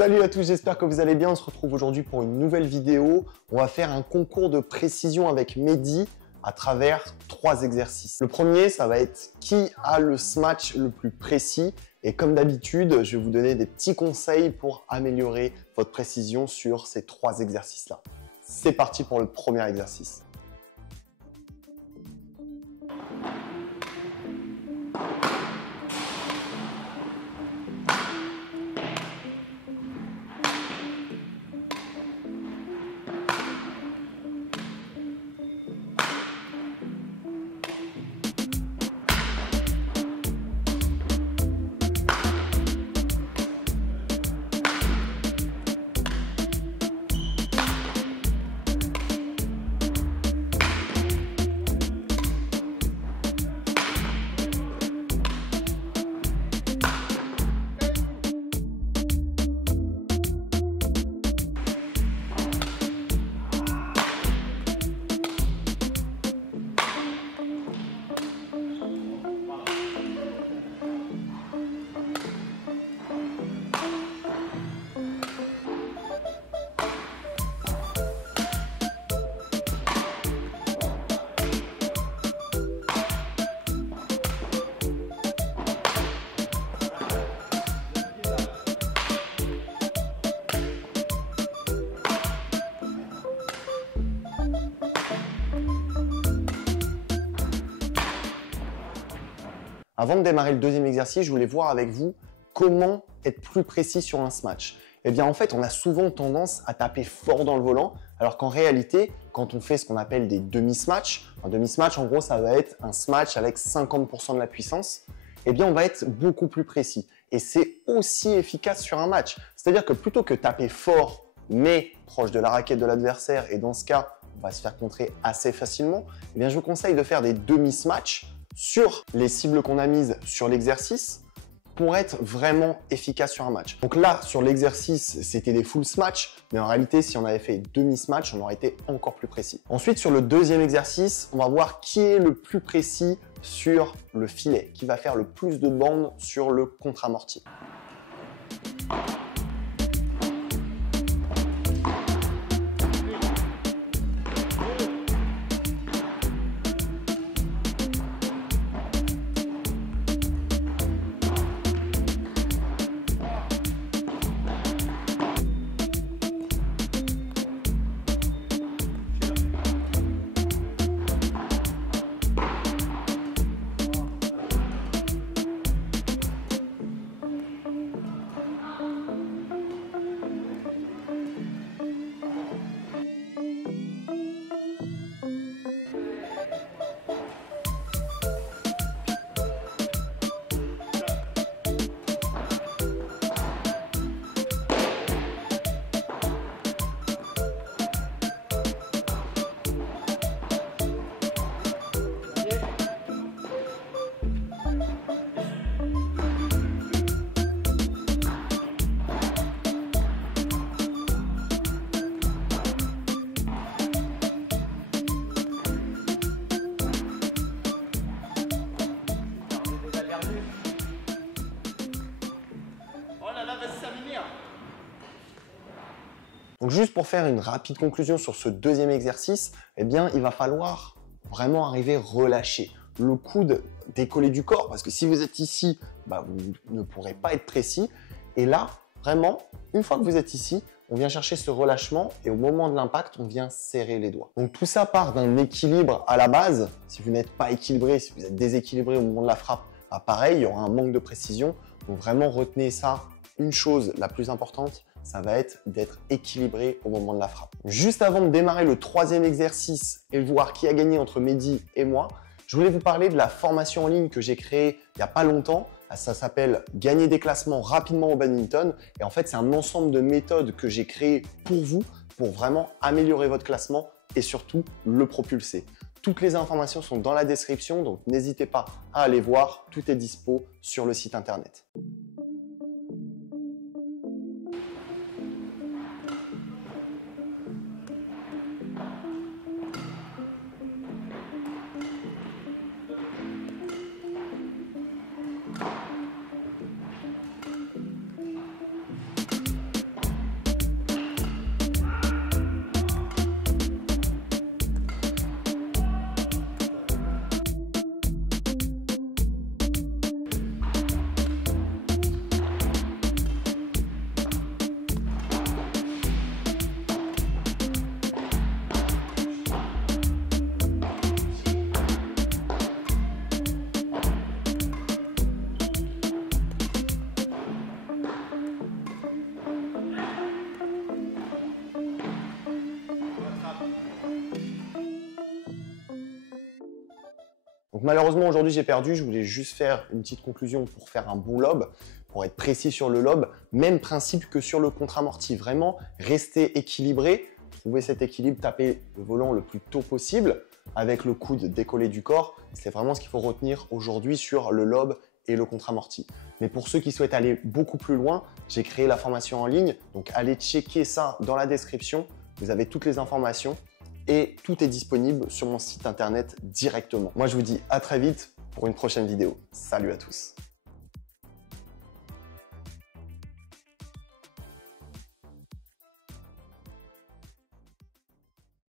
Salut à tous, j'espère que vous allez bien. On se retrouve aujourd'hui pour une nouvelle vidéo. On va faire un concours de précision avec Mehdi à travers 3 exercices. Le premier, ça va être qui a le smash le plus précis. Et comme d'habitude, je vais vous donner des petits conseils pour améliorer votre précision sur ces 3 exercices-là. C'est parti pour le premier exercice. Avant de démarrer le deuxième exercice, je voulais voir avec vous comment être plus précis sur un smash. Eh bien, en fait, on a souvent tendance à taper fort dans le volant, alors qu'en réalité, quand on fait ce qu'on appelle des demi-smash, un demi-smash, en gros, ça va être un smash avec 50% de la puissance, eh bien, on va être beaucoup plus précis. Et c'est aussi efficace sur un match. C'est-à-dire que plutôt que taper fort, mais proche de la raquette de l'adversaire, et dans ce cas, on va se faire contrer assez facilement, eh bien, je vous conseille de faire des demi-smash sur les cibles qu'on a mises sur l'exercice pour être vraiment efficace sur un match. Donc là, sur l'exercice, c'était des full smash, mais en réalité, si on avait fait demi-smash, on aurait été encore plus précis. Ensuite, sur le deuxième exercice, on va voir qui est le plus précis sur le filet, qui va faire le plus de bandes sur le contre-amorti. Donc juste pour faire une rapide conclusion sur ce deuxième exercice, eh bien, il va falloir vraiment arriver relâché. Le coude décollé du corps, parce que si vous êtes ici, vous ne pourrez pas être précis. Et là, vraiment, une fois que vous êtes ici, on vient chercher ce relâchement et au moment de l'impact, on vient serrer les doigts. Donc tout ça part d'un équilibre à la base. Si vous n'êtes pas équilibré, si vous êtes déséquilibré au moment de la frappe, pareil, il y aura un manque de précision. Donc vraiment retenez ça. Une chose la plus importante, ça va être d'être équilibré au moment de la frappe. Juste avant de démarrer le troisième exercice et voir qui a gagné entre Mehdi et moi, je voulais vous parler de la formation en ligne que j'ai créée il n'y a pas longtemps. Ça s'appelle « Gagner des classements rapidement au badminton ». Et en fait, c'est un ensemble de méthodes que j'ai créées pour vous, pour vraiment améliorer votre classement et surtout le propulser. Toutes les informations sont dans la description, donc n'hésitez pas à aller voir. Tout est dispo sur le site internet. Donc malheureusement, aujourd'hui, j'ai perdu. Je voulais juste faire une petite conclusion pour faire un bon lob, pour être précis sur le lob. Même principe que sur le contre-amorti. Vraiment, rester équilibré, trouver cet équilibre, taper le volant le plus tôt possible avec le coude décollé du corps. C'est vraiment ce qu'il faut retenir aujourd'hui sur le lob et le contre-amorti. Mais pour ceux qui souhaitent aller beaucoup plus loin, j'ai créé la formation en ligne. Donc allez checker ça dans la description. Vous avez toutes les informations et tout est disponible sur mon site internet directement. Moi, je vous dis à très vite pour une prochaine vidéo. Salut à tous!